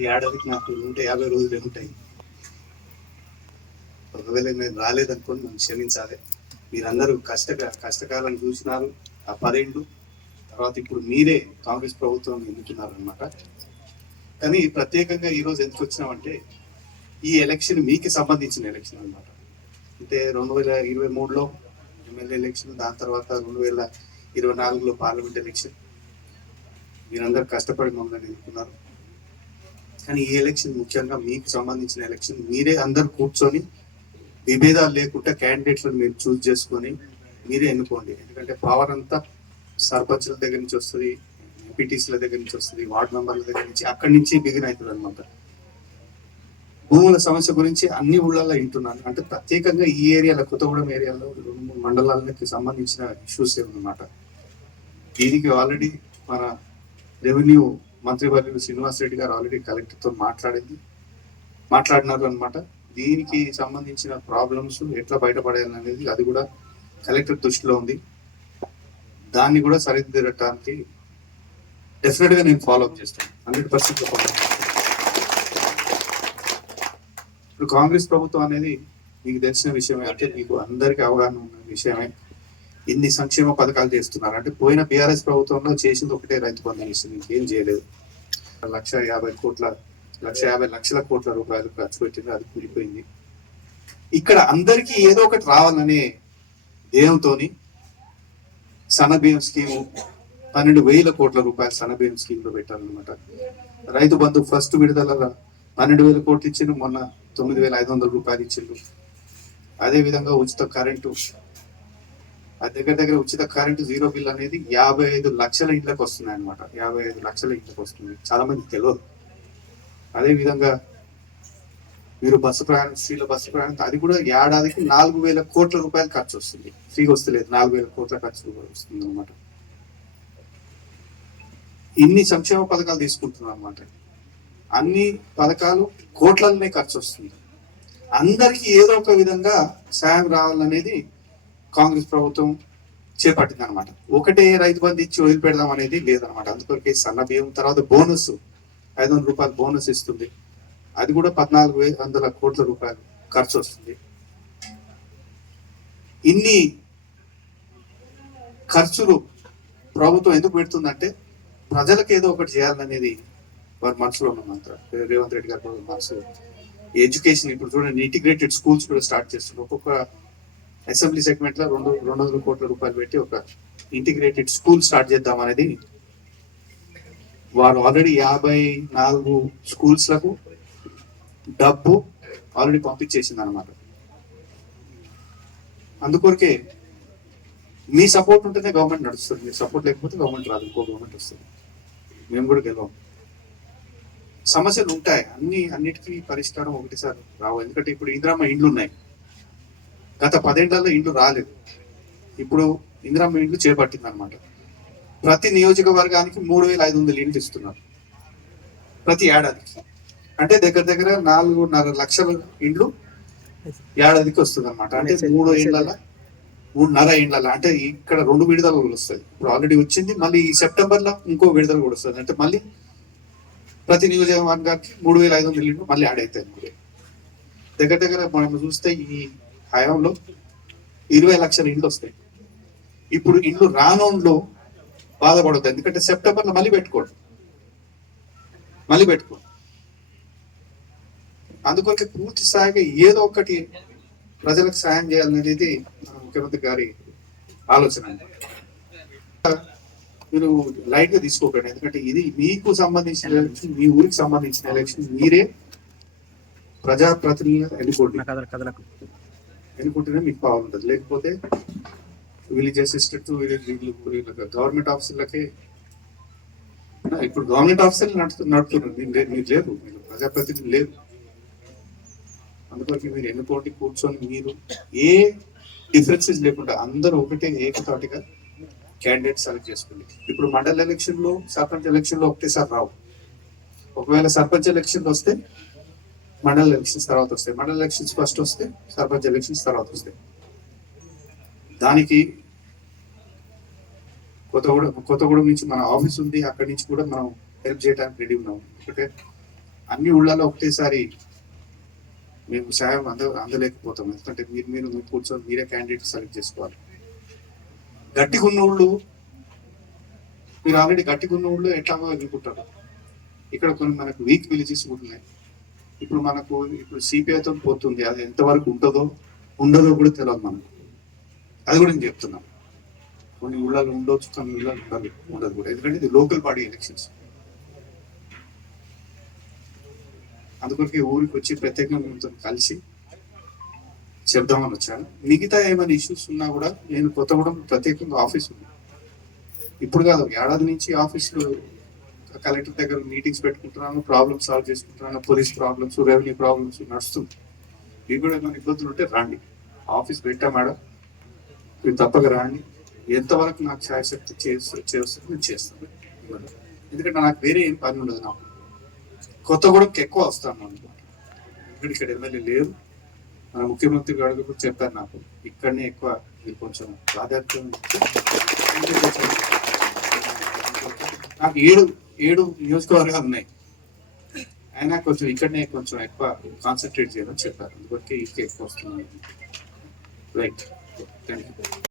ఈ ఏడాదికి నాకు నూట యాభై రోజులు ఉంటాయి. ఒకవేళ నేను రాలేదనుకోండి నన్ను క్షమించాలి. మీరందరూ కష్ట కష్టకాలం చూసినారు ఆ పదేండ్లు తర్వాత ఇప్పుడు మీరే కాంగ్రెస్ ప్రభుత్వం ఎన్నుకున్నారనమాట కానీ ప్రత్యేకంగా ఈరోజు ఎందుకు వచ్చినామంటే ఈ ఎలక్షన్ మీకు సంబంధించిన ఎలక్షన్ అన్నమాట. అంటే రెండు వేల ఇరవై మూడులో ఎమ్మెల్యే ఎలక్షన్ దాని తర్వాత రెండు వేల ఇరవై నాలుగులో పార్లమెంట్ ఎలక్షన్. మీరందరూ కష్టపడి మమ్మల్ని ఎన్నుకున్నారు. కానీ ఈ ఎలక్షన్ ముఖ్యంగా మీకు సంబంధించిన ఎలక్షన్ మీరే అందరు కూర్చొని విభేదాలు లేకుండా క్యాండిడేట్లను మీరు చూస్ చేసుకొని మీరే ఎన్నుకోండి. ఎందుకంటే పవర్ అంతా సర్పంచ్ల దగ్గర నుంచి వస్తుంది ఎంపీటీసీల దగ్గర నుంచి వస్తుంది వార్డు మెంబర్ల దగ్గర నుంచి అక్కడి నుంచి బిగిన్ అవుతుంది అనమాట భూముల సమస్య గురించి అన్ని ఊళ్ళల్లో వింటున్నాను. అంటే ప్రత్యేకంగా ఈ ఏరియాలో కొత్తగూడెం ఏరియాలో రెండు మూడు మండలాలకి సంబంధించిన ఇష్యూస్ అనమాట దీనికి ఆల్రెడీ మన రెవెన్యూ మంత్రివర్యులు శ్రీనివాస్ రెడ్డి గారు ఆల్రెడీ కలెక్టర్తో మాట్లాడింది. మాట్లాడినారు అనమాట దీనికి సంబంధించిన ప్రాబ్లమ్స్ ఎట్లా బయటపడాలి అనేది అది కూడా కలెక్టర్ దృష్టిలో ఉంది. దాన్ని కూడా సరిదిద్దటానికి డెఫినెట్గా నేను ఫాలో అప్ చేస్తాను. హండ్రెడ్ పర్సెంట్ ఇప్పుడు కాంగ్రెస్ ప్రభుత్వం అనేది మీకు తెలిసిన విషయమే. అంటే మీకు అందరికీ అవగాహన ఉన్న విషయమే. ఇన్ని సంక్షేమ పథకాలు చేస్తున్నారు? అంటే పోయిన బీఆర్ఎస్ ప్రభుత్వంలో చేసింది ఒకటే రైతు బంధు చేసింది ఇంకేం చేయలేదు. లక్ష యాభై కోట్ల లక్ష యాభై లక్షల కోట్ల రూపాయలు ఖర్చు పెట్టింది అది కూలిపోయింది. ఇక్కడ అందరికీ ఏదో ఒకటి రావాలనే ధ్యేయంతోని సన్నబియ్యం స్కీము పన్నెండు వేల కోట్ల రూపాయలు సన్నబియ్యం స్కీమ్లో పెట్టాలన్నమాట. రైతు బంధు ఫస్ట్ విడుదల పన్నెండు వేల కోట్లు ఇచ్చిండు మొన్న తొమ్మిది వేల ఐదు వందల రూపాయలు ఇచ్చిండు అదే విధంగా ఉచిత కరెంటు దగ్గర దగ్గర ఉచిత కరెంటు జీరో బిల్ అనేది యాభై ఐదు లక్షల ఇంట్లోకి వస్తున్నాయి అనమాట యాభై ఐదు లక్షల ఇంట్లోకి వస్తుంది. చాలా మంది తెలియదు అదే విధంగా మీరు బస్సు ప్రయాణం స్త్రీల బస్సు ప్రయాణం అది కూడా ఏడాదికి నాలుగు వేల కోట్ల రూపాయలు ఖర్చు వస్తుంది. ఫ్రీగా వస్తలేదు నాలుగు వేల కోట్ల ఖర్చు వస్తుంది అనమాట ఇన్ని సంక్షేమ పథకాలు తీసుకుంటున్నాం అనమాట అన్ని పథకాలు కోట్లనే ఖర్చు వస్తుంది. అందరికీ ఏదో ఒక విధంగా సాయం రావాలనేది కాంగ్రెస్ ప్రభుత్వం చేపట్టింది అనమాట ఒకటే రైతు బంధు ఇచ్చి వదిలిపెడదాం అనేది లేదనమాట అందుకొరకే సన్న బియ్యం తర్వాత బోనస్ ఐదు వందల రూపాయలు బోనస్ ఇస్తుంది. అది కూడా పద్నాలుగు వందల కోట్ల రూపాయలు ఖర్చు వస్తుంది. ఇన్ని ఖర్చులు ప్రభుత్వం ఎందుకు పెడుతుందంటే ప్రజలకు ఏదో ఒకటి చేయాలనేది వారి మనసులో ఉన్న మంత్ర. రేవంత్ రెడ్డి గారు మనసు. ఎడ్యుకేషన్ ఇప్పుడు చూడండి ఇంటిగ్రేటెడ్ స్కూల్స్ కూడా స్టార్ట్ చేస్తున్నారు. ఒక్కొక్క అసెంబ్లీ సెగ్మెంట్లో రెండు రెండు వందల కోట్ల రూపాయలు పెట్టి ఒక ఇంటిగ్రేటెడ్ స్కూల్ స్టార్ట్ చేద్దాం అనేది వారు ఆల్రెడీ యాభై నాలుగు స్కూల్స్లకు డబ్బు ఆల్రెడీ పంపించేసింది అనమాట అందుకొరకే మీ సపోర్ట్ ఉంటేనే గవర్నమెంట్ నడుస్తుంది. మీ సపోర్ట్ లేకపోతే గవర్నమెంట్ రాదు. ఇంకో గవర్నమెంట్ వస్తుంది. మేము కూడా గెలవం. సమస్యలు ఉంటాయి. అన్ని అన్నిటికీ పరిష్కారం ఒకటిసారి రావు ఎందుకంటే ఇప్పుడు ఇందిరామ్మ ఇండ్లు ఉన్నాయి. గత పదేళ్ళలో ఇండ్లు రాలేదు. ఇప్పుడు ఇందిరామ్మ ఇండ్లు చేపట్టింది అనమాట ప్రతి నియోజకవర్గానికి మూడు వేల ఐదు వందల ఇండ్లు ఇస్తున్నారు. ప్రతి ఏడాదికి. అంటే దగ్గర దగ్గర నాలుగున్నర లక్షల ఇండ్లు ఏడాదికి వస్తుంది అనమాట అంటే మూడు ఇండ్ల మూడున్నర ఇండ్ల అంటే ఇక్కడ రెండు విడుదలలు వస్తాయి. ఇప్పుడు ఆల్రెడీ వచ్చింది. మళ్ళీ ఈ సెప్టెంబర్లో ఇంకో విడుదల కూడా వస్తుంది. అంటే మళ్ళీ ప్రతి నియోజకవర్గానికి మూడు వేల ఐదు వందల ఇండ్లు మళ్ళీ యాడ్ అవుతాయి. దగ్గర దగ్గర మనం చూస్తే ఈ హయాంలో ఇరవై లక్షల ఇండ్లు వస్తాయి. ఇప్పుడు ఇండ్లు రానోన్లో బాధపడద్దు. ఎందుకంటే సెప్టెంబర్లో మళ్ళీ పెట్టుకోడు. మళ్ళీ పెట్టుకోడు. అందుకొరకే పూర్తి స్థాయిగా ఏదో ఒకటి ప్రజలకు సాయం చేయాలనేది మన ముఖ్యమంత్రి గారి ఆలోచన. మీరు లైట్గా తీసుకోకండి. ఎందుకంటే ఇది మీకు సంబంధించిన ఎలక్షన్ మీ ఊరికి సంబంధించిన ఎలక్షన్. మీరే ప్రజాప్రతినిధులు ఎన్నుకోండి. కదలకు ఎన్నుకుంటేనే మీకు బాగుంటుంది లేకపోతే విలేజ్ అసిస్టెంట్ గవర్నమెంట్ ఆఫీసులకే ఇప్పుడు గవర్నమెంట్ ఆఫీసులు నడుతు నడుతున్నారు మీరు మీరు లేరు. మీరు ప్రజాప్రతినిధులు లేరు. అందుకొరకు మీరు ఎన్నుకోండి కూర్చొని మీరు ఏ డిఫరెన్సెస్ లేకుండా అందరూ ఒకటే ఏకతాటిగా క్యాండిడేట్ సెలెక్ట్ చేసుకోండి. ఇప్పుడు మండల ఎలక్షన్లో సర్పంచ్ ఎలక్షన్లో ఒకటేసారి రావు. ఒకవేళ సర్పంచ్ ఎలక్షన్ వస్తే మండల ఎలక్షన్స్ తర్వాత వస్తాయి. మండల ఎలక్షన్స్ ఫస్ట్ వస్తే సర్పంచ్ ఎలక్షన్స్ తర్వాత వస్తాయి. దానికి కొత్తగూడెం కొత్తగూడెం నుంచి మన ఆఫీస్ ఉంది. అక్కడి నుంచి కూడా మనం హెల్ప్ చేయడానికి రెడీ ఉన్నాం. ఎందుకంటే అన్ని ఊళ్ళలో ఒకటేసారి మేము సాయం అంద అందలేకపోతాం. ఎందుకంటే మీరు మీరు మీరు కూర్చొని మీరే క్యాండిడేట్ సెలెక్ట్ చేసుకోవాలి. గట్టిగా ఉన్న ఊళ్ళు మీరు ఆల్రెడీ గట్టిగా ఉన్న ఊళ్ళు ఎట్లాగో ఎన్నుకుంటారు ఇక్కడ కొన్ని మనకు వీక్ విలేజెస్ కూడా ఉన్నాయి. ఇప్పుడు మనకు ఇప్పుడు సిపిఐతో పోతుంది. అది ఎంతవరకు ఉంటుందో ఉండదో కూడా తెలియదు మనకు. అది కూడా నేను చెప్తున్నాను కొన్ని ఊళ్ళలో ఉండొచ్చు కొన్ని ఊళ్ళలో ఉండదు ఉండదు కూడా. ఎందుకంటే ఇది లోకల్ బాడీ ఎలక్షన్స్ అందుకొరకే ఊరికి వచ్చి ప్రత్యేకంగా మీతో కలిసి చెప్దామని వచ్చాను. మిగతా ఏమైనా ఇష్యూస్ ఉన్నా కూడా నేను కొత్తగూడెం ప్రత్యేకంగా ఆఫీస్ ఉంది. ఇప్పుడు కాదు ఏడాది నుంచి ఆఫీసులో కలెక్టర్ దగ్గర మీటింగ్స్ పెట్టుకుంటున్నాను ప్రాబ్లమ్స్ సాల్వ్ చేసుకుంటున్నాము పోలీస్ ప్రాబ్లమ్స్ రెవెన్యూ ప్రాబ్లమ్స్ నడుస్తుంది. మీకు కూడా ఏమైనా ఇబ్బందులు ఉంటే రండి. ఆఫీస్ పెట్టా మేడం. మీరు తప్పక రాండి. ఎంతవరకు నాకు శాయశక్తి చేస్తే చేస్తే నేను చేస్తాను. ఎందుకంటే నాకు వేరే ఏం పని ఉండదు నాకు. కొత్తగూడెంకి ఎక్కువ వస్తాను అనమాట ఎందుకంటే ఇక్కడ ఎమ్మెల్యే లేరు. మన ముఖ్యమంత్రి గారు కూడా చెప్పారు నాకు ఇక్కడనే ఎక్కువ మీరు కొంచెం ప్రాధాన్యత నాకు ఏడు ఏడు నియోజకవర్గాలు ఉన్నాయి. అయినా కొంచెం ఇక్కడనే కొంచెం ఎక్కువ కాన్సన్ట్రేట్ చేయాలని చెప్పారు. అందుకే ఇక్కడ ఎక్కువ వస్తుంది రైట్ థ్యాంక్ యూ